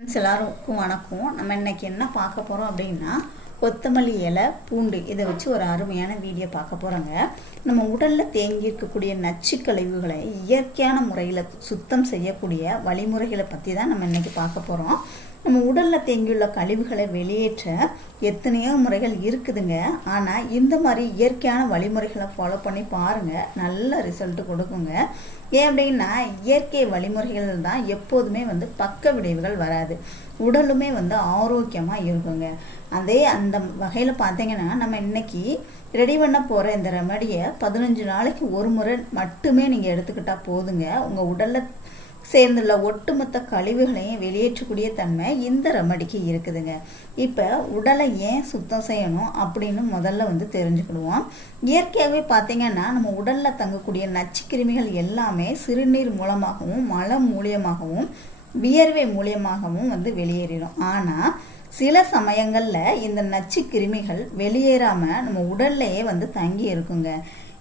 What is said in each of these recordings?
Friends எல்லாருக்கும் வணக்கம். நம்ம இன்னைக்கு என்ன பார்க்க போகிறோம் அப்படின்னா கொத்தமல்லி இலை பூண்டு இதை வச்சு ஒரு அருமையான வீடியோ பார்க்க போகிறோங்க நம்ம உடலில் தேங்கி இருக்கக்கூடிய நச்சு கழிவுகளை இயற்கையான முறையில் சுத்தம் செய்யக்கூடிய வழிமுறைகளை பற்றி தான் நம்ம இன்னைக்கு பார்க்க போகிறோம் நம்ம உடலில் தேங்கியுள்ள கழிவுகளை வெளியேற்ற எத்தனையோ முறைகள் இருக்குதுங்க. ஆனால் இந்த மாதிரி இயற்கையான வழிமுறைகளை ஃபாலோ பண்ணி பாருங்கள் நல்ல ரிசல்ட் கொடுக்குங்க. ஏன் அப்படின்னா இயற்கை வழிமுறைகள் தான் எப்போதுமே வந்து பக்க விளைவுகள் வராது. உடலுமே வந்து ஆரோக்கியமாக இருக்குங்க. அதே அந்த வகையில் பார்த்தீங்கன்னா நம்ம இன்னைக்கு ரெடி பண்ண போகிற இந்த ரெமடியை பதினஞ்சு நாளைக்கு ஒரு முறை மட்டுமே நீங்கள் எடுத்துக்கிட்டால் போதுங்க. உங்கள் உடலில் சேர்ந்துள்ள ஒட்டுமொத்த கழிவுகளையும் வெளியேற்றக்கூடிய தன்மை இந்த ரெமடிக்கு இருக்குதுங்க. இப்போ உடலை ஏன் சுத்தம் செய்யணும் அப்படின்னு முதல்ல வந்து தெரிஞ்சுக்கிடுவோம். இயற்கையாகவே பார்த்தீங்கன்னா நம்ம உடலில் தங்கக்கூடிய நச்சுக்கிருமிகள் எல்லாமே சிறுநீர் மூலமாகவும் மலம் மூலியமாகவும் வியர்வை மூலியமாகவும் வந்து வெளியேறிடும். ஆனால் சில சமயங்களில் இந்த நச்சு கிருமிகள் வெளியேறாமல் நம்ம உடல்லையே வந்து தங்கி இருக்குங்க.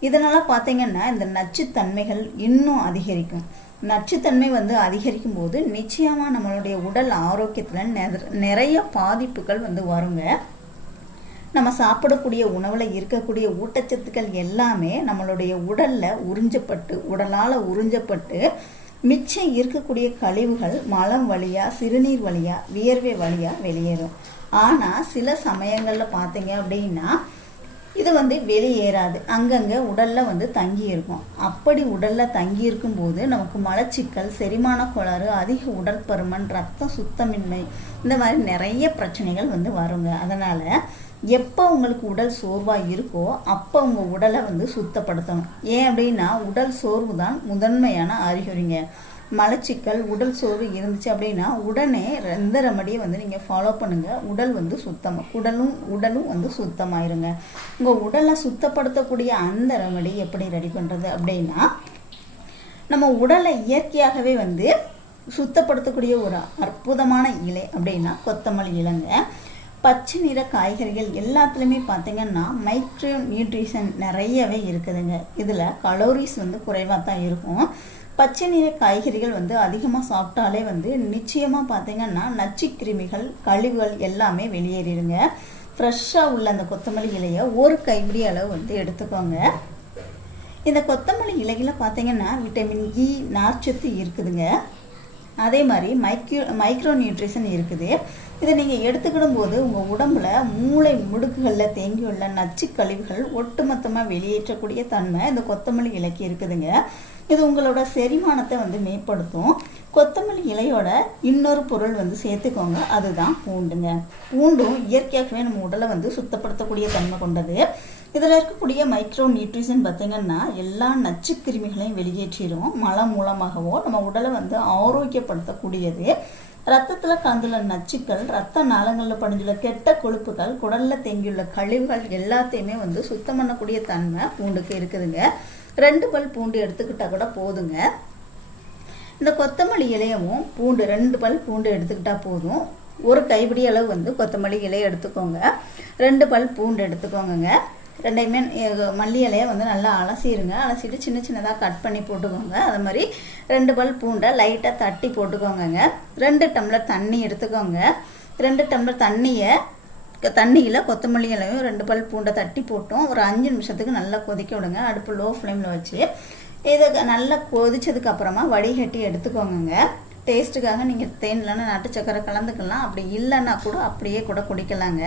இதனால் பார்த்தீங்கன்னா இந்த நச்சுத்தன்மைகள் இன்னும் அதிகரிக்கும். நச்சுத்தன்மை வந்து அதிகரிக்கும் போது நிச்சயமாக நம்மளுடைய உடல் ஆரோக்கியத்தில் நிறைய பாதிப்புகள் வந்து வருங்க. நம்ம சாப்பிடக்கூடிய உணவில் இருக்கக்கூடிய ஊட்டச்சத்துக்கள் எல்லாமே நம்மளுடைய உடலில் உறிஞ்சப்பட்டு உடலால் உறிஞ்சப்பட்டு மிச்சம் இருக்கக்கூடிய கழிவுகள் மலம் வழியாக சிறுநீர் வழியாக வியர்வை வழியாக வெளியேறும். ஆனால் சில சமயங்களில் பார்த்தீங்க அப்படின்னா இது வந்து வெளியேறாது. அங்கங்கே உடலில் வந்து தங்கி இருக்கும் அப்படி உடலில் தங்கி இருக்கும்போது நமக்கு மலச்சிக்கல் செரிமான கோளாறு அதிக உடல் பருமன் ரத்தம் சுத்தமின்மை இந்த மாதிரி நிறைய பிரச்சனைகள் வந்து வருங்க. அதனால் எப்போ உங்களுக்கு உடல் சோர்வாக இருக்கோ அப்போ உங்கள் உடலை வந்து சுத்தப்படுத்தணும். ஏன் அப்படின்னா உடல் சோர்வு தான் முதன்மையான அறிகுறிங்க. மலச்சிக்கல் உடல் சோர்வு இருந்துச்சு அப்படின்னா உடனே இந்த ரெமடியை வந்து நீங்கள் ஃபாலோ பண்ணுங்கள் உடல் வந்து சுத்தமாக உடலும் உடலும் வந்து சுத்தமாயிருங்க. உங்கள் உடலை சுத்தப்படுத்தக்கூடிய அந்த ரெமடி எப்படி ரெடி பண்ணுறது அப்படின்னா நம்ம உடலை இயற்கையாகவே வந்து சுத்தப்படுத்தக்கூடிய ஒரு அற்புதமான இலை அப்படின்னா கொத்தமல்லி இலைங்க. பச்சை நிற காய்கறிகள் எல்லாத்துலேயுமே பார்த்தீங்கன்னா மைக்ரோ நியூட்ரிஷன் நிறையவே இருக்குதுங்க. இதில் கலோரிஸ் வந்து குறைவாக தான் இருக்கும். பச்சை நிற காய்கறிகள் வந்து அதிகமாக சாப்பிட்டாலே வந்து நிச்சயமாக பார்த்தீங்கன்னா நச்சுக்கிருமிகள் கழிவுகள் எல்லாமே வெளியேறிடுங்க. ஃப்ரெஷ்ஷாக உள்ள அந்த கொத்தமல்லி இலையை ஒரு கைப்பிடி அளவு வந்து எடுத்துக்கோங்க. இந்த கொத்தமல்லி இலையில் பார்த்தீங்கன்னா விட்டமின் இ e, நார்ச்சத்து இருக்குதுங்க. அதே மாதிரி மைக்ரோ மைக்ரோ நியூட்ரிஷன் இருக்குது. இதை நீங்கள் எடுத்துக்கிடும் போது உங்கள் உடம்புல மூளை முடுக்குகளில் தேங்கியுள்ள நச்சு கழிவுகள் ஒட்டுமொத்தமாக வெளியேற்றக்கூடிய தன்மை இந்த கொத்தமல்லி இலைக்கு இருக்குதுங்க. இது உங்களோட செரிமானத்தை வந்து மேம்படுத்தும். கொத்தமல்லி இலையோட இன்னொரு பொருள் வந்து சேர்த்துக்கோங்க. அதுதான் பூண்டுங்க. பூண்டும் இயற்கையாகவே நம்ம உடலை வந்து சுத்தப்படுத்தக்கூடிய தன்மை கொண்டது. இதில் இருக்கக்கூடிய மைக்ரோ நியூட்ரிஷன் பார்த்திங்கன்னா எல்லா நச்சு கிருமிகளையும் வெளியேற்றிடும் மலம் மூலமாகவோ நம்ம உடலை வந்து ஆரோக்கியப்படுத்தக்கூடியது. ரத்தத்தில் கலந்துள்ள நச்சுக்கள் ரத்த நாளங்களில் படிஞ்சுள்ள கெட்ட கொழுப்புகள் குடலில் தேங்கியுள்ள கழிவுகள் எல்லாத்தையுமே வந்து சுத்தம் பண்ணக்கூடிய தன்மை பூண்டுக்கு இருக்குதுங்க. ரெண்டு பல் பூண்டு எடுத்துக்கிட்டால் கூட போதுங்க. இந்த கொத்தமல்லி இலையவும் பூண்டு ரெண்டு பல் பூண்டு எடுத்துக்கிட்டால் போதும். ஒரு கைப்பிடி அளவு வந்து கொத்தமல்லி இலையை எடுத்துக்கோங்க. ரெண்டு பல் பூண்டு எடுத்துக்கோங்க ரெண்டையுமே மல்லி இலையை வந்து நல்லா அலசிடுங்க அலசிட்டு சின்ன சின்னதாக கட் பண்ணி போட்டுக்கோங்க. அது மாதிரி ரெண்டு பல் பூண்டை லைட்டாக தட்டி போட்டுக்கோங்க ரெண்டு டம்ளர் தண்ணி எடுத்துக்கோங்க. ரெண்டு டம்ளர் தண்ணியை தண்ணியில் கொத்தமல்லி இலையும் ரெண்டு பல் பூண்டை தட்டி போட்டோம். ஒரு அஞ்சு நிமிஷத்துக்கு நல்லா கொதிக்க விடுங்க. அடுப்பு லோ ஃப்ளேமில் வச்சு. இதை நல்லா கொதிச்சதுக்கப்புறமா வடிகட்டி எடுத்துக்கோங்க டேஸ்ட்டுக்காக நீங்கள் தேன் இல்லைன்னா நாட்டு சக்கரை கலந்துக்கலாம். அப்படி இல்லைன்னா கூட அப்படியே கூட குடிக்கலாங்க.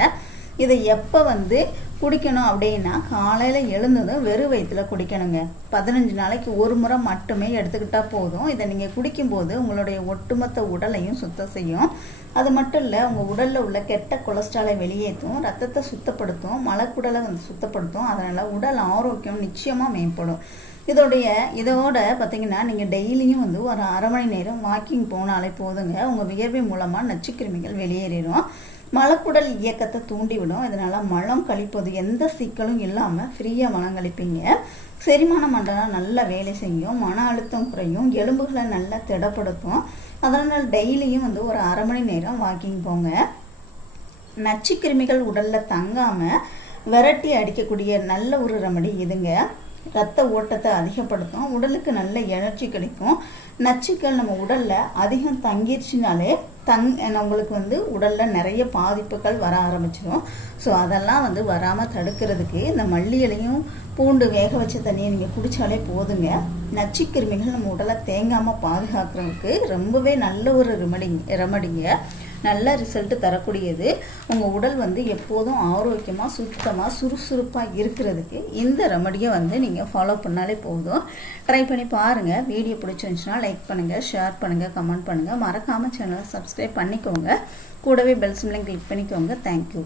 இதை எப்போ வந்து குடிக்கணும் அப்படின்னா காலையில் எழுந்ததும் வெறும் வயிற்றில் குடிக்கணுங்க. பதினஞ்சு நாளைக்கு ஒரு முறை மட்டுமே எடுத்துக்கிட்டால் போதும். இதை நீங்கள் குடிக்கும்போது உங்களுடைய ஒட்டுமொத்த உடலையும் சுத்தம் செய்யும். அது மட்டும் இல்லை உங்கள் உடலில் உள்ள கெட்ட கொலஸ்ட்ராலை வெளியேற்றும் ரத்தத்தை சுத்தப்படுத்தும் மலக்குடலை வந்து சுத்தப்படுத்தும். அதனால் உடல் ஆரோக்கியம் நிச்சயமாக மேம்படும். இதோடைய இதோட பார்த்தீங்கன்னா நீங்கள் டெய்லியும் வந்து ஒரு அரை மணி நேரம் வாக்கிங் போனாலே போதுங்க. உங்கள் வியர்வை மூலமாக நச்சுக்கிருமிகள் வெளியேறிடும். மலக்குடல் இயக்கத்தை தூண்டிவிடும். இதனால் மலம் கழிப்பது எந்த சிக்கலும் இல்லாமல் ஃப்ரீயாக மலம் கழிப்பீங்க. செரிமான மண்டலம் நல்லா வேலை செய்யும். மன அழுத்தம் குறையும். எலும்புகளை நல்லா திடப்படுத்தும். அதனால் டெய்லியும் வந்து ஒரு அரை மணி நேரம் வாக்கிங் போங்க. நச்சுக்கிருமிகள் உடலில் தங்காமல் விரட்டி அடிக்கக்கூடிய நல்ல ஒரு ரெமடி இதுங்க. ரத்த ஓட்டத்தை அதிகப்படுத்தும். உடலுக்கு நல்ல எனர்ஜி கிடைக்கும். நச்சுக்கள் நம்ம உடலில் அதிகம் தங்கிருச்சுனாலே தங் உங்களுக்கு வந்து உடலில் நிறைய பாதிப்புகள் வர ஆரம்பிச்சிடும் ஸோ அதெல்லாம் வந்து வராமல் தடுக்கிறதுக்கு இந்த மல்லி இலையும் பூண்டு வேக வச்ச தண்ணியை நீங்கள் குடித்தாலே போதுங்க. நச்சுக்கிருமிகள் நம்ம உடலை தேங்காமல் பாதுகாக்கிறதுக்கு ரொம்பவே நல்ல ஒரு ரெமடிங் ரெமடிங்க நல்ல ரிசல்ட்டு தரக்கூடியது. உங்கள் உடல் வந்து எப்போதும் ஆரோக்கியமாக சுத்தமாக சுறுசுறுப்பாக இருக்கிறதுக்கு இந்த ரெமடியை வந்து நீங்கள் ஃபாலோ பண்ணாலே போதும். ட்ரை பண்ணி பாருங்கள் வீடியோ பிடிச்சிருந்துச்சுன்னா லைக் பண்ணுங்கள் ஷேர் பண்ணுங்கள் கமெண்ட் பண்ணுங்கள் மறக்காமல் சேனலை சப்ஸ்கிரைப் பண்ணிக்கோங்க. கூடவே பெல் சிம்லையும் கிளிக் பண்ணிக்கோங்க. Thank you